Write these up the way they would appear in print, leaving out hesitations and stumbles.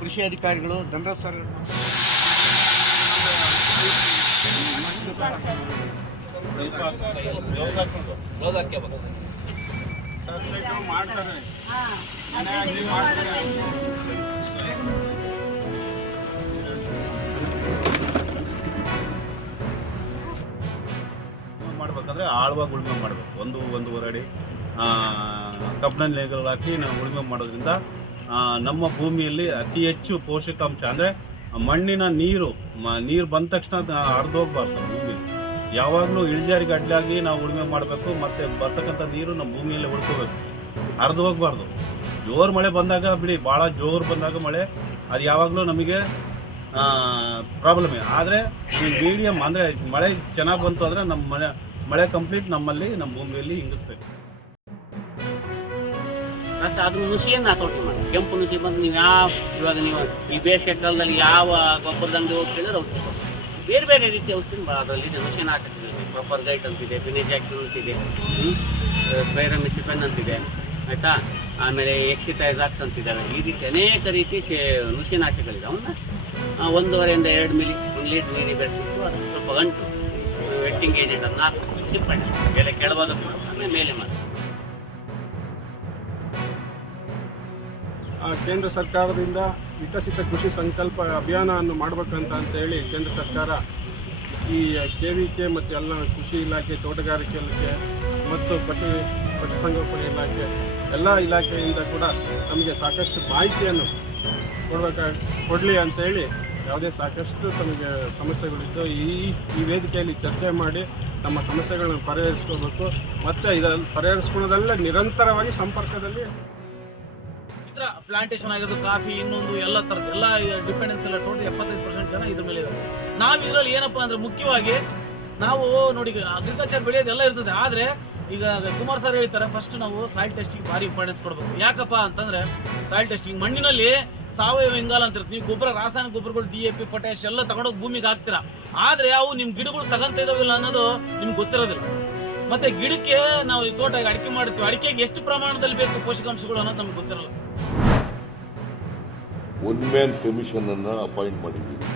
ಕೃಷಿ ಅಧಿಕಾರಿಗಳು ಜನರ ಸರ್ ಮಾಡಬೇಕಾದ್ರೆ ಆಳವಾಗಿ ಉಳುಮೆ ಮಾಡಬೇಕು. 1-1.5 ಅಡಿ ಕಬ್ಬಿಣ ನೇಗಿಲು ಹಾಕಿ ನಾವು ಉಳುಮೆ ಮಾಡೋದ್ರಿಂದ ನಮ್ಮ ಭೂಮಿಯಲ್ಲಿ ಅತಿ ಹೆಚ್ಚು ಪೋಷಕಾಂಶ ಅಂದರೆ ಮಣ್ಣಿನ ನೀರು ಬಂದ ತಕ್ಷಣ ಹರಿದೋಗ್ಬಾರ್ದು. ಭೂಮಿ ಯಾವಾಗಲೂ ಇಳಿಜಾರಿಗೆ ಅಡ್ಡಾಗಿ ನಾವು ಉಳುಮೆ ಮಾಡಬೇಕು. ಮತ್ತು ಬರ್ತಕ್ಕಂಥ ನೀರು ನಮ್ಮ ಭೂಮಿಯಲ್ಲೇ ಉಳ್ಕೋಬೇಕು, ಹರಿದು ಹೋಗ್ಬಾರ್ದು. ಜೋರು ಮಳೆ ಬಂದಾಗ ಬಿಡಿ, ಭಾಳ ಜೋರು ಬಂದಾಗ ಮಳೆ ಅದು ಯಾವಾಗಲೂ ನಮಗೆ ಪ್ರಾಬ್ಲಮೇ. ಆದರೆ ಈ ಮೀಡಿಯಮ್ ಅಂದರೆ ಮಳೆ ಚೆನ್ನಾಗಿ ಬಂತು ಅಂದರೆ ನಮ್ಮ ಮಳೆ ಕಂಪ್ಲೀಟ್ ನಮ್ಮ ಭೂಮಿಯಲ್ಲಿ ಹಿಂಗಿಸ್ಬೇಕು. ಅದು ನುಸಿಯನ್ನು ಹತೋಟಿ ಮಾಡಿ. ಕೆಂಪು ನುಸಿ ಬಂದು ನೀವು ಇವಾಗ ನೀವು ಈ ಬೇಸಿಗೆ ಕಾಲದಲ್ಲಿ ಯಾವ ಗೊಬ್ಬರದಂಗೆ ಹೋಗ್ತಿದ್ರೆ ಔಷಧಿ ಬೇರೆ ಬೇರೆ ರೀತಿಯ ಔಷಧಿ ಅದರಲ್ಲಿ ನುಸಿನಾಶಕಗಳಿದೆ. ಪ್ರಾಪರ್ ಗೈಟ್ ಅಂತಿದೆ, ಬಿನೆಜಾಕ್ಟಿನ್ ಅಂತಿದೆ, ಸ್ಪೈರಮಿಸಿಫೆನ್ ಅಂತಿದೆ, ಆಯಿತಾ. ಆಮೇಲೆ ಎಕ್ಸಿಟೈಸಾಕ್ಸ್ ಅಂತಿದ್ದಾವೆ. ಈ ರೀತಿ ಅನೇಕ ರೀತಿ ನುಸಿನಾಶಕಗಳಿದೆ. ಅವನ್ನ 1.5 ರಿಂದ 2 ಮಿಲಿ 1 ಲೀಟ್ರ್ ನೀರಿಗೆ ಬೆರೆಸಿಬಿಟ್ಟು ಅದಕ್ಕೆ ಸ್ವಲ್ಪ ಗಂಟು ವೆಟ್ಟಿಂಗ್ ಏಜೆಂಟ್ ಅನ್ನು ಹಾಕಿ ಸಿಂಪಡಣೆ ಮೇಲೆ ಕೆಳಭಾಗಕ್ಕೆ ಆಮೇಲೆ ಮೇಲೆ ಮಾಡಿ. ಕೇಂದ್ರ ಸರ್ಕಾರದಿಂದ ವಿಕಸಿತ ಕೃಷಿ ಸಂಕಲ್ಪ ಅಭಿಯಾನವನ್ನು ಮಾಡಬೇಕಂತೇಳಿ ಕೇಂದ್ರ ಸರ್ಕಾರ ಈ KVK ಮತ್ತು ಎಲ್ಲ ಕೃಷಿ ಇಲಾಖೆ, ತೋಟಗಾರಿಕೆ ಇಲಾಖೆ ಮತ್ತು ಪಶುಸಂಗೋಪನೆ ಇಲಾಖೆ ಎಲ್ಲ ಇಲಾಖೆಯಿಂದ ಕೂಡ ನಮಗೆ ಸಾಕಷ್ಟು ಮಾಹಿತಿಯನ್ನು ಕೊಡಲಿ ಅಂತೇಳಿ ಯಾವುದೇ ಸಾಕಷ್ಟು ತಮಗೆ ಸಮಸ್ಯೆಗಳಿದ್ದು ಈ ವೇದಿಕೆಯಲ್ಲಿ ಚರ್ಚೆ ಮಾಡಿ ನಮ್ಮ ಸಮಸ್ಯೆಗಳನ್ನು ಪರಿಹರಿಸ್ಕೋಬೇಕು. ಮತ್ತು ಇದನ್ನು ಪರಿಹರಿಸ್ಕೊಳ್ಳೋದಲ್ಲ ನಿರಂತರವಾಗಿ ಸಂಪರ್ಕದಲ್ಲಿ ಪ್ಲಾಂಟೇಶನ್ ಆಗಿರೋದು, ಕಾಫಿ, ಇನ್ನೊಂದು ಎಲ್ಲ ಥರದ್ದು ಎಲ್ಲ ಡಿಪೆಂಡೆನ್ಸ್ ಎಲ್ಲ ಟೋಟಲ್ 75% ಜನ ಇದ್ರ ಮೇಲೆ ಇದ್ದಾರೆ. ನಾವು ಇದರಲ್ಲಿ ಏನಪ್ಪ ಅಂದರೆ ಮುಖ್ಯವಾಗಿ ನಾವು ನೋಡಿ ಅಗ್ರಿಕಲ್ಚರ್ ಬೆಳೆಯೋದೆಲ್ಲ ಇರ್ತದೆ. ಆದರೆ ಈಗ ಕುಮಾರ್ ಸರ್ ಹೇಳ್ತಾರೆ ಫಸ್ಟ್ ನಾವು ಸಾಯಿಲ್ ಟೆಸ್ಟಿಂಗ್ ಭಾರಿ ಇಂಪಾರ್ಟೆನ್ಸ್ ಕೊಡಬೇಕು. ಯಾಕಪ್ಪ ಅಂತಂದರೆ ಸಾಯಿಲ್ ಟೆಸ್ಟಿಂಗ್ ಮಣ್ಣಿನಲ್ಲಿ ಸಾವಯವ ಇಂಗಾಲ ಅಂತ ಇರುತ್ತೆ. ನೀವು ಗೊಬ್ಬರ, ರಾಸಾಯನಿಕ ಗೊಬ್ಬರಗಳು DAP, ಪೊಟ್ಯಾಶ್ ಎಲ್ಲ ತಗೊಂಡೋಗಿ ಭೂಮಿಗೆ ಹಾಕ್ತೀರಾ. ಆದರೆ ಅವು ನಿಮ್ಮ ಗಿಡಗಳು ತಗೊಂತ ಇದಾವಿಲ್ಲ ಅನ್ನೋದು ನಿಮ್ಗೆ ಗೊತ್ತಿರೋದಿಲ್ಲ. ಮತ್ತೆ ಗಿಡಕ್ಕೆ ನಾವು ತೋಟ ಅಡಿಕೆ ಮಾಡ್ತೀವಿ, ಅಡಿಕೆಗೆ ಎಷ್ಟು ಪ್ರಮಾಣದಲ್ಲಿ ಬೇಕು ಪೋಷಕಾಂಶಗಳು ಅನ್ನೋದು ನಮ್ಗೆ ಗೊತ್ತಿರಲ್ಲ. 1 ಮ್ಯಾನ್ ಕಮಿಷನ್ ಅನ್ನ ಅಪಾಯಿಂಟ್ ಮಾಡಿದ್ದೀವಿ.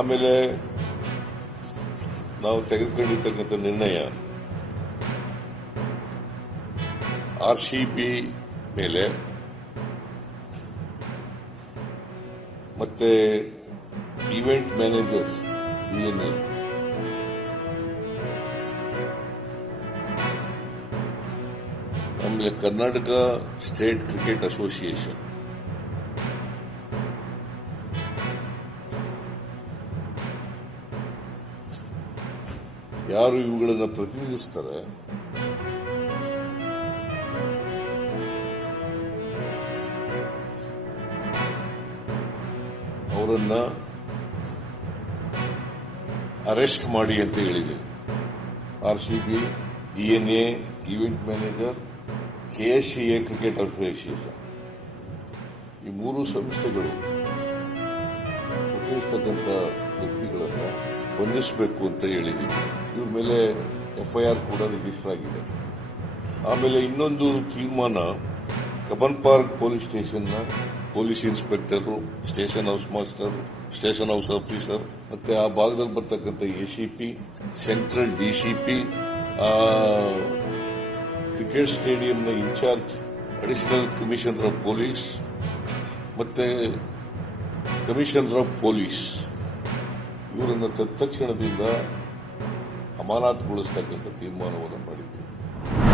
ಆಮೇಲೆ ನಾವು ತೆಗೆದುಕೊಂಡಿರ್ತಕ್ಕಂಥ ನಿರ್ಣಯ RCP ಮೇಲೆ ಮತ್ತೆ ಇವೆಂಟ್ ಮ್ಯಾನೇಜರ್ಸ್ DNA ಆಮೇಲೆ ಕರ್ನಾಟಕ ಸ್ಟೇಟ್ ಕ್ರಿಕೆಟ್ ಅಸೋಸಿಯೇಷನ್ ಯಾರು ಇವುಗಳನ್ನು ಪ್ರತಿನಿಧಿಸ್ತಾರೆ ಅವರನ್ನ ಅರೆಸ್ಟ್ ಮಾಡಿ ಅಂತ ಹೇಳಿದ್ದೀವಿ. RCB, DNA, event manager, KSCA cricket association ಈ 3 ಸಂಸ್ಥೆಗಳು ಪ್ರತಿನಿಧಿಸತಕ್ಕಂಥ ವ್ಯಕ್ತಿಗಳನ್ನು ಬಂಧಿಸಬೇಕು ಅಂತ ಹೇಳಿದ್ದೀವಿ. ಇವ್ರ ಮೇಲೆ FIR ಕೂಡ ರಿಜಿಸ್ಟರ್ ಆಗಿದೆ. ಆಮೇಲೆ ಇನ್ನೊಂದು ತೀರ್ಮಾನ, ಕಬ್ಬನ್ ಪಾರ್ಕ್ ಪೊಲೀಸ್ ಸ್ಟೇಷನ್ನ police inspector, station house master, station house officer ಮತ್ತೆ ಆ ಭಾಗದಲ್ಲಿ ಬರ್ತಕ್ಕಂಥ ACP, ಸೆಂಟ್ರಲ್ DCP, ಕ್ರಿಕೆಟ್ ಸ್ಟೇಡಿಯಂನ incharge, additional commissioner of police ಮತ್ತೆ ಕಮಿಷನರ್ ಆಫ್ ಪೊಲೀಸ್ ಇವರನ್ನು ತತ್ಕ್ಷಣದಿಂದ ಅಮಾನತುಗೊಳಿಸತಕ್ಕಂಥ ತೀರ್ಮಾನವನ್ನು ಮಾಡಿದ್ದೀವಿ.